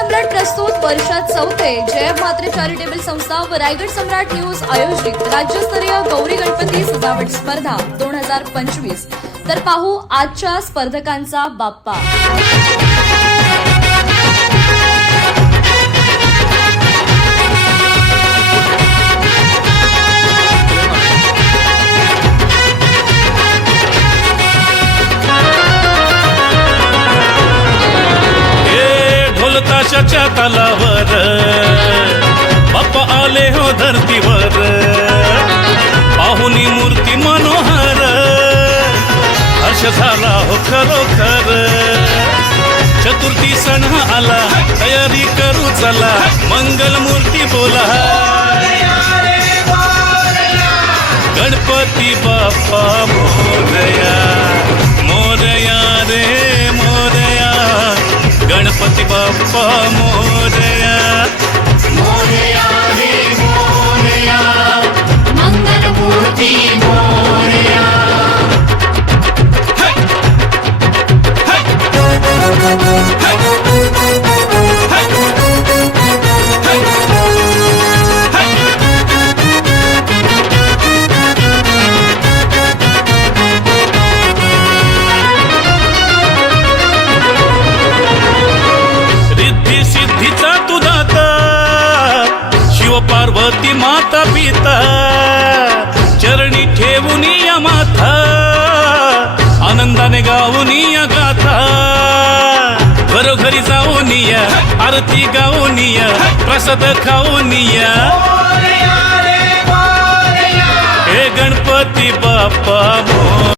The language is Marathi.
सम्राट प्रस्तुत वर्षात चौथे जय म्हात्रे चॅरिटेबल संस्था व रायगड सम्राट न्यूज आयोजित राज्यस्तरीय गौरी गणपती सजावट स्पर्धा 2025। तर पाहू आजच्या स्पर्धकांचा बाप्पा। ताशाच्या तालावर बाप्पा आले हो धरतीवर, पाहुनी मूर्ती मनोहर, हर्ष झाला हो खरोखर। चतुर्थी सण आला, तयारी करू चला, मंगल मूर्ती बोला, गणपती बाप्पा मोरया, मोरया रे मोरया, गणपती बाप्पा मोरया, मोरया रे मोरया, मंगल मूर्ती मोरया। पार्वती माता पिता चरणी ठेवून या माथा, आनंदाने गाऊन या गाथा, घरोघरी जाऊन या, आरती गाऊन या, प्रसाद खाऊन या, हे गणपती बाप्पा